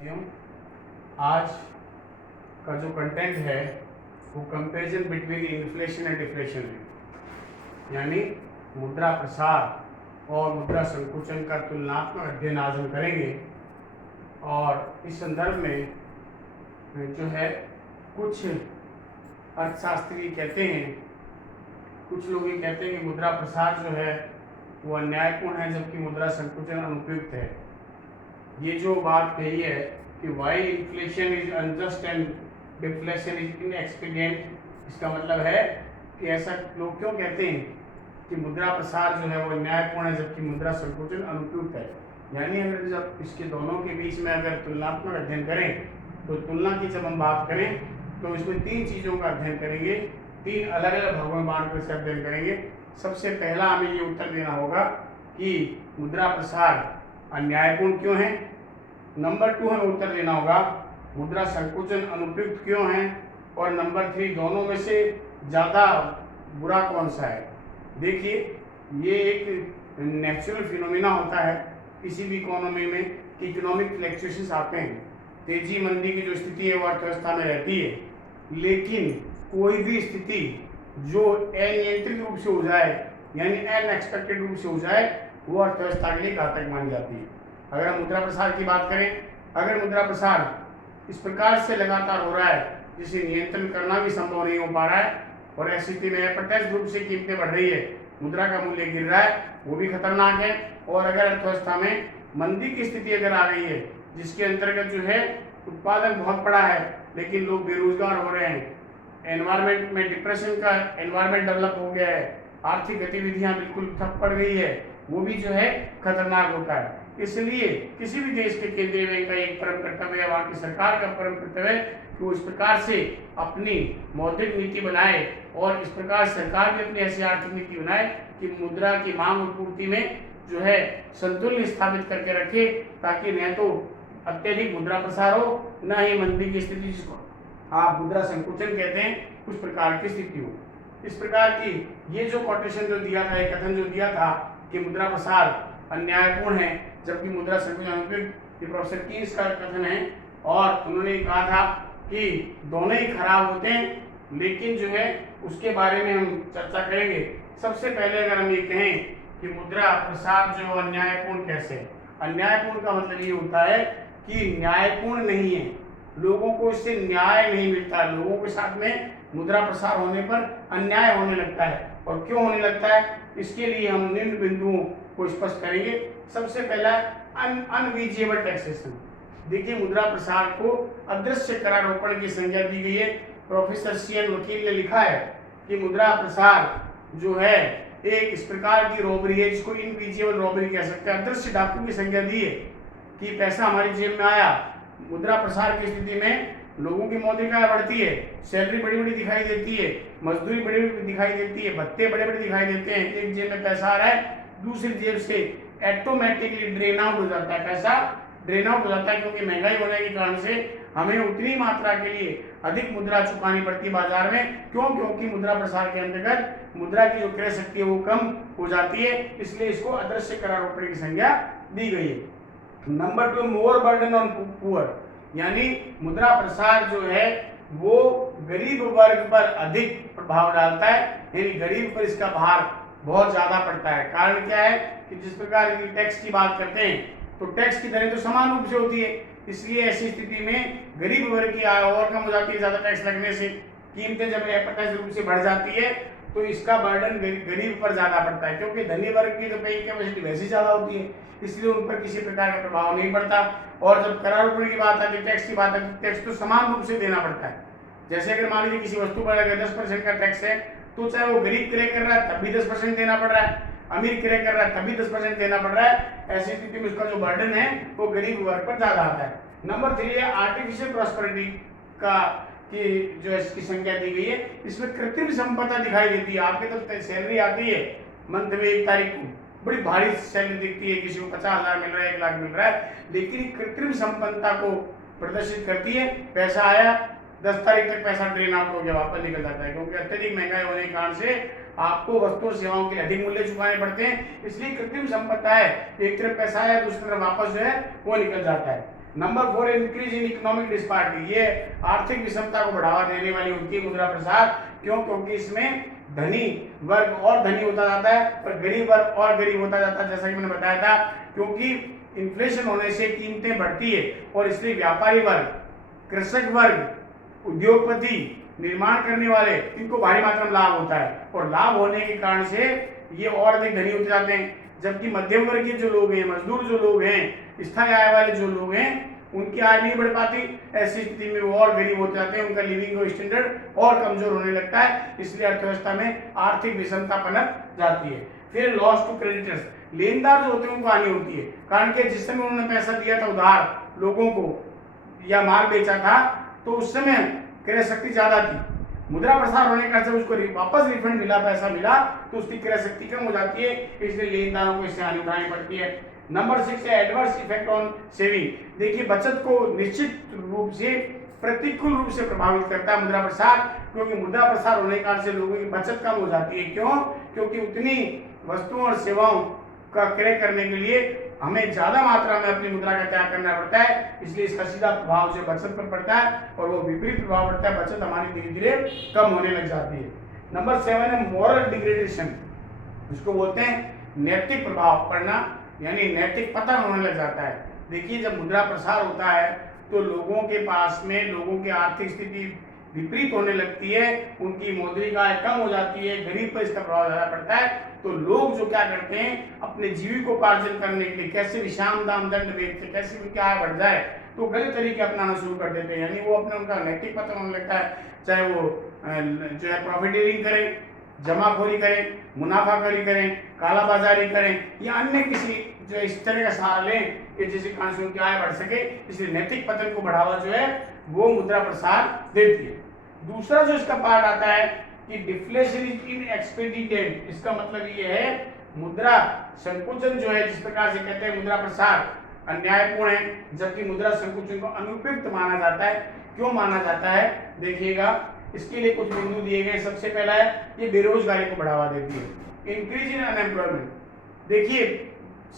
एवं आज का जो कंटेंट है वो comparison between inflation and deflation है, यानी मुद्रा प्रसार और मुद्रा संकुचन का तुलनात्मक अध्ययन आज हम करेंगे। और इस संदर्भ में जो है कुछ अर्थशास्त्री कहते हैं, कुछ लोग ये कहते हैं कि मुद्रा प्रसार जो है वो अन्यायपूर्ण है जबकि मुद्रा संकुचन अनुपयुक्त है। ये जो बात कही है कि why inflation is unjust and deflation is inexpedient, इसका मतलब है कि ऐसा लोग क्यों कहते हैं कि मुद्रा प्रसार जो है वो अन्यायपूर्ण है जबकि मुद्रा संकुचन अनुपयुक्त है। यानी अगर जब इसके दोनों के बीच में अगर तुलनात्मक अध्ययन करें तो तुलना की जब हम बात करें तो इसमें तीन चीज़ों का अध्ययन करेंगे, तीन अलग अलग भागों में बांट कर इसे अध्ययन करेंगे। सबसे पहला हमें ये उत्तर देना होगा कि मुद्रा प्रसार अन्यायपूर्ण क्यों है। नंबर 2 हमें उत्तर देना होगा मुद्रा संकुचन अनुपयुक्त क्यों है। और नंबर 3 दोनों में से ज़्यादा बुरा कौन सा है। देखिए, ये एक नेचुरल फिनोमिना होता है किसी भी इकोनॉमी में कि इकोनॉमिक फ्लक्चुएशंस आते हैं, तेजी मंदी की जो स्थिति है वो अर्थव्यवस्था में रहती है, लेकिन कोई भी स्थिति जो अनियंत्रित रूप से हो जाए यानी अनएक्सपेक्टेड रूप से हो जाए वो अर्थव्यवस्था के लिए घातक मानी जाती है। अगर हम मुद्रा प्रसार की बात करें, अगर मुद्रा प्रसार इस प्रकार से लगातार हो रहा है जिसे नियंत्रण करना भी संभव नहीं हो पा रहा है और ऐसी स्थिति में अप्रत्यक्ष रूप से कीमतें बढ़ रही है, मुद्रा का मूल्य गिर रहा है, वो भी खतरनाक है। और अगर अर्थव्यवस्था में मंदी की स्थिति अगर आ गई है जिसके अंतर्गत जो है उत्पादन बहुत बड़ा है लेकिन लोग बेरोजगार हो रहे हैं, एनवायरमेंट में डिप्रेशन का एनवायरमेंट डेवलप हो गया है, आर्थिक गतिविधियां बिल्कुल ठप पड़ गई है, वो भी जो है खतरनाक होता है। इसलिए किसी भी देश के केंद्रीय बैंक का एक परम कर्तव्य है, वहाँ की सरकार का परम कर्तव्य है कि वो इस प्रकार से अपनी मौद्रिक नीति बनाए और इस प्रकार सरकार भी अपनी ऐसी आर्थिक नीति बनाए कि मुद्रा की मांग और पूर्ति में जो है संतुलन स्थापित करके रखे, ताकि न तो अत्यधिक मुद्रा प्रसार हो न ही मंदी की स्थिति जिसको आप मुद्रा संकुचन कहते हैं उस प्रकार की स्थिति हो। इस प्रकार की ये जो कोटेशन जो दिया था, एक कथन जो दिया था कि मुद्रा प्रसार अन्यायपूर्ण है जबकि मुद्रा संकुचन अनुपयुक्त, ये प्रोफेसर कीन्स का कथन है। और उन्होंने कहा था कि दोनों ही खराब होते हैं, लेकिन जो है उसके बारे में हम चर्चा करेंगे। सबसे पहले अगर हम ये कहें कि मुद्रा प्रसार जो अन्यायपूर्ण कैसे, अन्यायपूर्ण का मतलब ये होता है कि न्यायपूर्ण नहीं है, लोगों को इससे न्याय नहीं मिलता, लोगों के साथ में मुद्रा प्रसार होने पर अन्याय होने लगता है। और क्यों होने लगता है, इसके लिए हम निम्न बिंदुओं को स्पष्ट करेंगे। सबसे पहला अनविजिबल टैक्सेशन। देखिए, मुद्रा प्रसार को अदृश्य करारोपण की संज्ञा दी गई है। प्रोफेसर सीएन वकील ने लिखा है कि मुद्रा प्रसार जो है एक इस प्रकार की रॉबरी है जिसको इनविजिबल रॉबरी कह सकते हैं, अदृश्य डाकू की संज्ञा दी है कि पैसा हमारी जेब में आया। मुद्रा प्रसार की स्थिति में लोगों की मौद्रिक आय बढ़ती है, सैलरी बड़ी बड़ी दिखाई देती है, मजदूरी बड़ी बड़ी दिखाई देती है, भत्ते बड़े बड़े दिखाई देते हैं, एक जेब में पैसा आ रहा है दूसरी जेब से ऑटोमेटिकली ड्रेन आउट हो जाता है, पैसा ड्रेन आउट हो जाता है, क्योंकि महंगाई होने के कारण से हमें उतनी मात्रा के लिए अधिक मुद्रा चुकानी पड़ती है बाजार में। क्यों? क्योंकि मुद्रा प्रसार के अंतर्गत मुद्रा की जो क्रय शक्ति है वो कम हो जाती है, इसलिए इसको अदृश्य करारोपण की संज्ञा दी गई है। Number 2, more burden on poor, यानी मुद्रा प्रसार जो है वो गरीब वर्ग पर अधिक प्रभाव डालता है, यानी गरीब पर इसका भार बहुत ज्यादा पड़ता है। कारण क्या है कि जिस प्रकार की टैक्स की बात करते हैं तो टैक्स की दरें तो समान रूप से होती है, इसलिए ऐसी स्थिति में गरीब वर्ग की आय और कम हो जाती है ज्यादा टैक्स लगने से, कीमतें जब अप्रत्यक्ष रूप से बढ़ जाती है तो इसका बर्डन गरीब पर ज्यादा पड़ता है, क्योंकि धनी वर्ग की तो पेइंग कैपेसिटी वैसे ज्यादा होती है, इसलिए उन पर किसी प्रकार का प्रभाव नहीं पड़ता। और जब करारोपण की बात आती है, टैक्स की बात आती है, टैक्स तो समान रूप से देना पड़ता है। जैसे अगर मान लीजिए किसी वस्तु पर अगर 10% का टैक्स है तो चाहे वो गरीब क्रय कर रहा है तब भी 10% देना पड़ रहा है, अमीर क्रय कर रहा है तब भी 10% देना पड़ रहा है। ऐसी स्थिति में उसका जो बर्डन है वो गरीब वर्ग पर ज्यादा आता है। नंबर 3 है आर्टिफिशियल प्रॉस्पेरिटी का कि जो इसकी संख्या दी गई है, इसमें कृत्रिम संपदा दिखाई देती है। आपके तो सैलरी आती है मंथ में 1 तारीख को, बड़ी भारी सैलरी दिखती है, किसी को 50,000 मिल रहा है, 1 लाख मिल रहा है, लेकिन कृत्रिम संपन्नता को प्रदर्शित करती है। पैसा आया, 10 तारीख तक पैसा ड्रेन आउट हो गया, वापस निकल जाता है, क्योंकि अत्यधिक महंगाई होने के कारण से आपको वस्तुओं सेवाओं के अधिक मूल्य चुकाने पड़ते हैं, इसलिए कृत्रिम संपदा है, एक तरफ पैसा आया दूसरी तरफ वापस जो है वो निकल जाता है। नंबर 4 है इंक्रीज इन इकोनॉमिक डिस्पारिटी, ये आर्थिक विषमता को बढ़ावा देने वाली होती है मुद्रा प्रसार। क्यों? क्योंकि इसमें धनी वर्ग और धनी होता जाता है और गरीब वर्ग और गरीब होता जाता है, जैसा कि मैंने बताया था। क्योंकि इन्फ्लेशन होने से कीमतें बढ़ती है और इसलिए व्यापारी वर्ग, कृषक वर्ग, उद्योगपति, निर्माण करने वाले, इनको भारी मात्रा में लाभ होता है और लाभ होने के कारण से ये और अधिक धनी होते जाते हैं। जबकि मध्यम वर्गीय जो लोग हैं, मजदूर जो लोग हैं, स्थायी आय वाले जो लोग हैं, उनकी आय नहीं बढ़ पाती। ऐसी स्थिति में वो और गरीब होते जाते हैं, उनका लिविंग स्टैंडर्ड और कमजोर होने लगता है, इसलिए अर्थव्यवस्था में आर्थिक विषमता पनप जाती है। फिर लॉस टू क्रेडिटर्स, लेनदार जो होते हैं उनको हानि होती है, कारण कि जिस समय उन्होंने पैसा दिया था उधार लोगों को या माल बेचा था तो उस समय क्रय शक्ति ज्यादा थी, मुद्रा प्रसार होने का से उसको वापस रिफंड मिला, पैसा मिला, तो उसकी क्रय शक्ति कम हो जाती है, इसलिए लेनदारों को इससे हानि उठानी पड़ती है। नंबर 6 है एडवर्स इफेक्ट ऑन सेविंग। देखिए बचत को निश्चित रूप से प्रतिकूल रूप से प्रभावित करता है मुद्रा प्रसार, क्योंकि मुद्रा प्रसार होने के कारण से लोगों की बचत कम हो जाती है। क्यों? क्योंकि उतनी वस्तुओं और सेवाओं का क्रय करने के लिए हमें ज्यादा मात्रा में अपनी मुद्रा का त्याग करना पड़ता है, इसलिए इसका सीधा प्रभाव जो बचत पर पड़ता है और वो विपरीत प्रभाव पड़ता है, बचत हमारी धीरे धीरे कम होने लग जाती है। नंबर 7 है मॉरल डिग्रेडेशन, इसको बोलते हैं नैतिक प्रभाव पड़ना, यानी नैतिक पतन होने लग जाता है। देखिए जब मुद्रा प्रसार होता है तो लोगों के पास में, लोगों की आर्थिक स्थिति विपरीत होने लगती है, उनकी मौद्रिक आय कम हो जाती है, गरीब पर इसका प्रभाव ज्यादा पड़ता है। तो लोग जो क्या करते हैं, अपने जीविकोपार्जन करने के लिए कैसे भी शाम दाम दंड बेचते, कैसे भी क्या आय बढ़ जाए, तो गलत तरीके अपनाना शुरू कर देते हैं, यानी वो अपने उनका नैतिक पतन होने लगता है। चाहे वो जो है प्रॉफिटियरिंग करें, जमाखोरी करें, मुनाफाखोरी करें, कालाबाजारी करें या अन्य किसी जो इस तरह का सहारा लें कि जिसके कारण से उनकी आय बढ़ सके, इसलिए नैतिक पतन को बढ़ावा जो है वो मुद्रा प्रसार देती है। दूसरा जो इसका पार्ट आता है कि डिफ्लेशन इज इनएक्सपेडिटेड, इसका मतलब ये है मुद्रा संकुचन जो है, जिस प्रकार से कहते हैं मुद्रा प्रसार अन्यायपूर्ण है, जबकि मुद्रा संकुचन को अनुपयुक्त माना जाता है। क्यों माना जाता है? देखिएगा, इसके लिए कुछ बिंदु दिए गए। सबसे पहला है ये बेरोजगारी को बढ़ावा देती है, इंक्रीज इन अनएम्प्लॉयमेंट। देखिए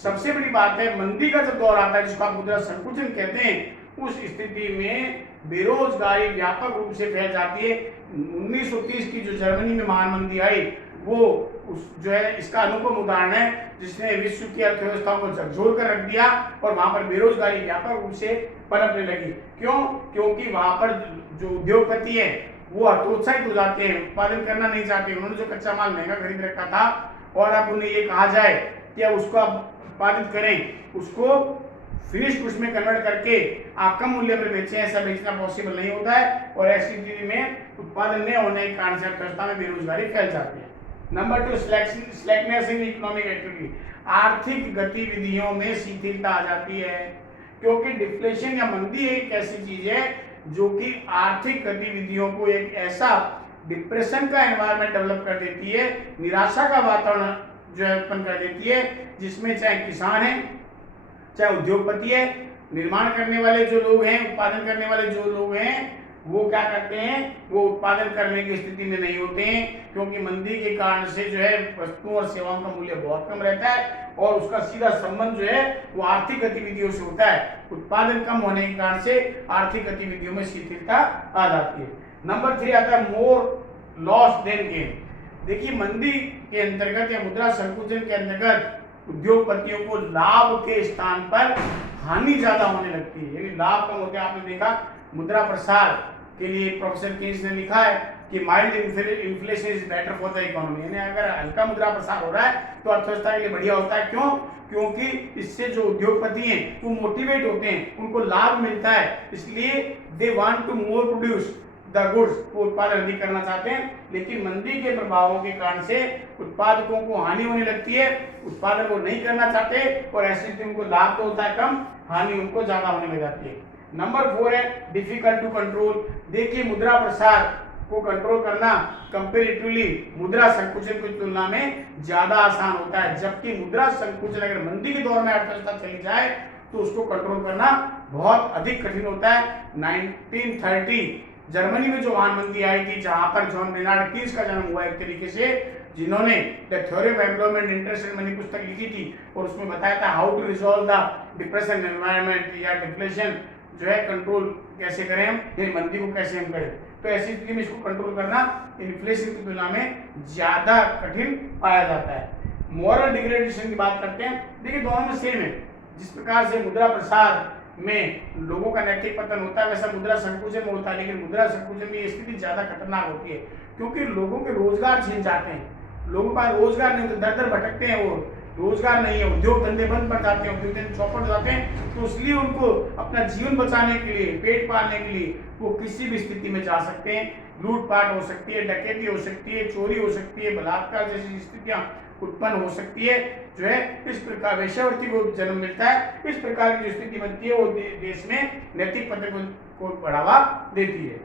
सबसे बड़ी बात है, मंदी का जब दौर आता है जिसको आप मुद्रा संकुचन कहते हैं, उस स्थिति में बेरोजगारी व्यापक रूप से फैल जाती है। 1930 की जो जर्मनी में महान मंदी आई, वो उस जो है इसका अनुपम उदाहरण है, जिसने विश्व की अर्थव्यवस्था को झकझोर कर रख दिया और वहां पर बेरोजगारी व्यापक रूप से पनपने लगी। क्यों? क्योंकि वहां पर जो उद्योगपति है वो हतोत्साहित हो जाते हैं, उत्पादन करना नहीं चाहते। उन्होंने जो कच्चा माल महंगा खरीद रखा था और अब उन्हें ये कहा जाए कि अब उसको उत्पादित करें, उसको फिनिश गुड्स में कन्वर्ट करके आप कम मूल्य पर बेचें, ऐसा बेचना पॉसिबल नहीं होता है और ऐसी स्थिति में उत्पादन नहीं होने के कारण से अर्थव्यवस्था में बेरोजगारी फैल जाती है। Number 2 slackness in economic activity, आर्थिक गतिविधियों में शिथिलता आ जाती है, क्योंकि डिफ्लेशन या मंदी एक ऐसी चीज है जो कि आर्थिक गतिविधियों को एक ऐसा डिप्रेशन का एनवायरनमेंट डेवलप कर देती है, निराशा का वातावरण जो है उत्पन्न कर देती है, जिसमें चाहे किसान है, चाहे उद्योगपति है, निर्माण करने वाले जो लोग हैं, उत्पादन करने वाले जो लोग हैं, वो क्या करते हैं, वो उत्पादन करने की स्थिति में नहीं होते हैं, क्योंकि मंदी के कारण से जो है वस्तुओं और सेवाओं का मूल्य बहुत कम रहता है और उसका सीधा संबंध जो है वो आर्थिक गतिविधियों से होता है। उत्पादन कम होने के कारण से आर्थिक गतिविधियों में शिथिलता आ जाती है। नंबर 3 आता है मोर लॉस देन गेन। देखिए मंदी के अंतर्गत या मुद्रा संकुचन के अंतर्गत उद्योगपतियों को लाभ के स्थान पर हानि ज्यादा होने लगती है, यानी लाभ कम होते हैं। आपने देखा मुद्रा प्रसार के लिए प्रोफेसर केन्स ने लिखा है कि mild inflation is better for the economy, यानी अगर हल्का मुद्रा प्रसार हो रहा है तो अर्थव्यवस्था के लिए बढ़िया होता है। क्यों? क्योंकि इससे जो उद्योगपति हैं वो मोटिवेट होते हैं, उनको लाभ मिलता है, इसलिए they want to more produce the goods, वो उत्पादन अधिक करना चाहते हैं। लेकिन मंदी के प्रभावों के कारण से उत्पादकों को हानि होने लगती है, उत्पादन वो नहीं करना चाहते और ऐसी स्थिति उनको लाभ तो होता है कम, हानि उनको ज्यादा होने लग जाती है। नंबर 4 है डिफिकल्ट टू कंट्रोल। देखिए मुद्रा प्रसार को कंट्रोल करना कंपेरेटिवली मुद्रा संकुचन की तुलना में ज्यादा आसान होता है, जबकि मुद्रा संकुचन अगर मंदी के दौर में अर्थव्यवस्था चली जाए तो उसको कंट्रोल करना बहुत अधिक कठिन होता है। 1930 जर्मनी में जो महान मंदी आई थी, जहां पर जॉन मेनार्ड कीन्स का जन्म हुआ एक तरीके से, जिन्होंने the theory of employment interest and money पुस्तक लिखी थी और उसमें बताया था how to resolve the depression environment या डिफ्लेशन जो है कंट्रोल कैसे करें हम, ये मंदी को कैसे हम करें। तो ऐसी स्थिति में इसको कंट्रोल करना इन्फ्लेशन की तुलना में ज्यादा कठिन पाया जाता है। मॉरल डिग्रेडेशन की बात करते हैं, देखिए दोनों में सेम है। जिस प्रकार से मुद्रा प्रसार में लोगों का नैतिक पतन होता है वैसा मुद्रा संकुचन में होता है, लेकिन मुद्रा संकुचन में ये स्थिति ज्यादा खतरनाक होती है क्योंकि लोगों के रोजगार छिन जाते हैं। लोगों का रोजगार नहीं, तो दर दर भटकते हैं, वो रोजगार नहीं है, उद्योग धंधे बंद पड़ जाते हैं, उद्योग धंधे चौपट जाते हैं। तो इसलिए उनको अपना जीवन बचाने के लिए, पेट पालने के लिए वो किसी भी स्थिति में जा सकते हैं। लूटपाट हो सकती है, डकैती हो सकती है, चोरी हो सकती है, बलात्कार जैसी स्थितियां उत्पन्न हो सकती है, जो है इस प्रकार वेश्यावृत्ति को जन्म मिलता है। इस प्रकार की जो स्थिति बनती है वो देश में नैतिक पतन को बढ़ावा देती है।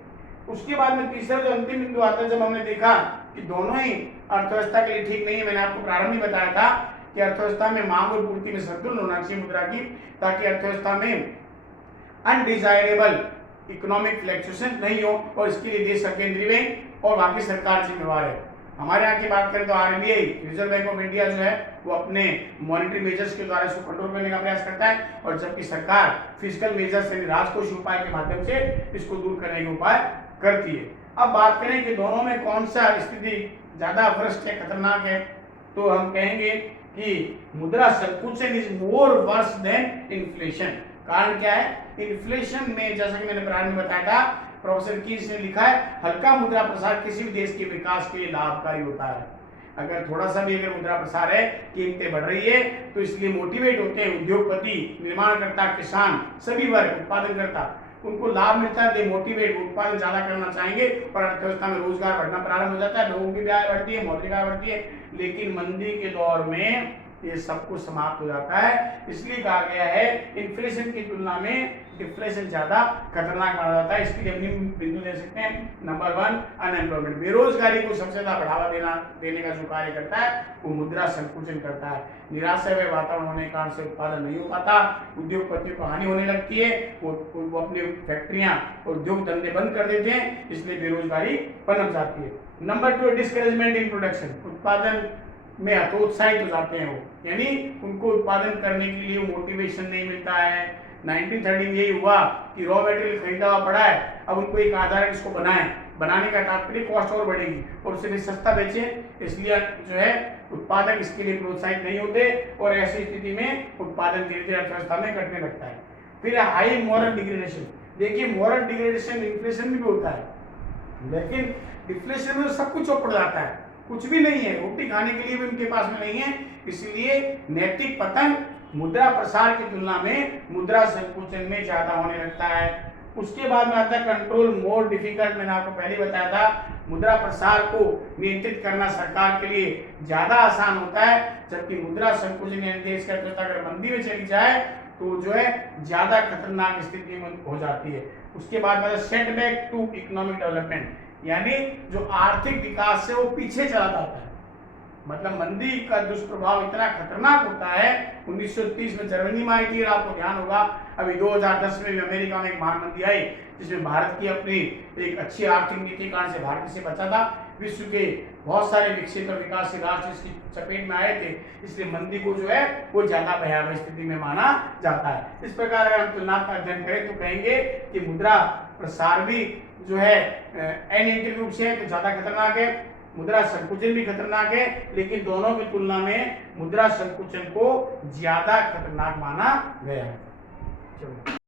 उसके बाद में तीसरा जो अंतिम बिंदु आता है, जब हमने देखा कि दोनों ही अर्थव्यवस्था के लिए ठीक नहीं है, मैंने आपको प्रारंभ में बताया था कि अर्थव्यवस्था में मांग और पूर्ति में संतुलन होना चाहिए मुद्रा की, ताकि अर्थव्यवस्था में अनडिजायरेबल इकोनॉमिक फ्लक्चुएशन नहीं हो, और इसके लिए देश का केंद्रीय बैंक और वहां की सरकार जिम्मेवार है। हमारे यहाँ की बात करें तो RBI, reserve bank of India जो है वो अपने मॉनेटरी मेजर्स के द्वारा इसको कंट्रोल करने का प्रयास करता है, और जबकि सरकार फिजिकल मेजर्स यानी राजकोषीय उपाय के माध्यम से इसको दूर करने के उपाय करती है। अब बात करें कि दोनों में कौन सा स्थिति ज्यादा भ्रष्ट है, खतरनाक है, तो हम कहेंगे कि मुद्रा संकुचन is more worse than inflation. कारण क्या है, इन्फ्लेशन में जैसा कि मैंने प्रारंभ में बताया था, प्रोफेसर कीस ने लिखा है हल्का मुद्रा प्रसार किसी भी देश के विकास के लिए लाभकारी होता है। अगर थोड़ा सा भी अगर मुद्रा प्रसार है, कीमतें बढ़ रही है, तो इसलिए मोटिवेट होते हैं उद्योगपति, निर्माणकर्ता, किसान, सभी वर्ग, उत्पादनकर्ता, उनको लाभ मिलता है, दे मोटिवेट, उत्पादन ज्यादा करना चाहेंगे और अर्थव्यवस्था में रोजगार बढ़ना प्रारंभ हो जाता है, लोगों की भी आय बढ़ती है, मौद्रिक आय बढ़ती है। लेकिन मंदी के दौर में ये सब कुछ समाप्त हो जाता है। इसलिए कहा गया है इन्फ्लेशन की तुलना में डिफ्लेशन ज्यादा खतरनाक माना जाता है। इसके लिए हम बिंदु दे सकते हैं। नंबर 1 अनएम्प्लॉयमेंट, बेरोजगारी को सबसे ज्यादा बढ़ावा देने का जो कार्य करता है वो मुद्रा संकुचन करता है। निराशा व वातावरण होने के कारण से उत्पादन नहीं हो पाता, उद्योगपतियों को हानि होने लगती है, वो अपनी फैक्ट्रियां और उद्योग धंधे बंद कर देते हैं, इसलिए बेरोजगारी पनप जाती है। नंबर 2 डिस्करेजमेंट इन प्रोडक्शन, उत्पादन में हतोत्साहित हो जाते हैं वो, यानी उनको उत्पादन करने के लिए मोटिवेशन नहीं मिलता है। 1930 में यही हुआ कि रॉ मटेरियल खरीदा हुआ पड़ा है, अब उनको एक आधार है इसको बनाने का तात्पर्य कॉस्ट और बढ़ेगी और उसे भी सस्ता बेचें, इसलिए जो है उत्पादक इसके लिए प्रोत्साहित नहीं होते और ऐसी स्थिति में उत्पादन धीरे धीरे अर्थव्यवस्था में घटने लगता है। फिर हाई मॉरल डिग्रेडेशन, देखिए मॉरल डिग्रेडेशन इन्फ्लेशन में भी होता है, लेकिन डिफ्लेशन में सब कुछ चौपट जाता है, कुछ भी नहीं है, रोटी खाने के लिए भी उनके पास में नहीं है, इसलिए नैतिक पतन मुद्रा प्रसार की तुलना में मुद्रा संकुचन में ज्यादा होने लगता है। उसके बाद में आता है कंट्रोल मोर डिफिकल्ट, मैंने आपको पहले बताया था मुद्रा प्रसार को नियंत्रित करना सरकार के लिए ज्यादा आसान होता है, जबकि मुद्रा संकुचन यानी देश की अर्थव्यवस्था अगर मंदी में चली जाए तो जो है ज्यादा खतरनाक स्थिति में हो जाती है। उसके बाद में सेटबैक टू इकोनॉमिक डेवलपमेंट, यानी जो आर्थिक विकास से वो पीछे चला जाता है। मतलब मंदी का दुष्प्रभाव इतना खतरनाक होता है, 1930 में जर्मनी में आई थी, आपको ध्यान होगा, अभी 2010 में भी अमेरिका में एक महान मंदी आई जिसमें भारत की अपनी एक अच्छी आर्थिक नीति कारण से भारत से बचा था। विश्व के बहुत सारे विकसित और विकासशील राष्ट्र इसकी चपेट में आए थे, इसलिए मंदी को जो है वो ज्यादा भयावह स्थिति में माना जाता है। इस प्रकार अगर हम तुलनात्मक अध्ययन करें तो कहेंगे कि मुद्रा प्रसार भी जो है अनियंत्रित रूप से है तो ज्यादा खतरनाक है, मुद्रा संकुचन भी खतरनाक है, लेकिन दोनों की तुलना में मुद्रा संकुचन को ज्यादा खतरनाक माना गया है। चलो।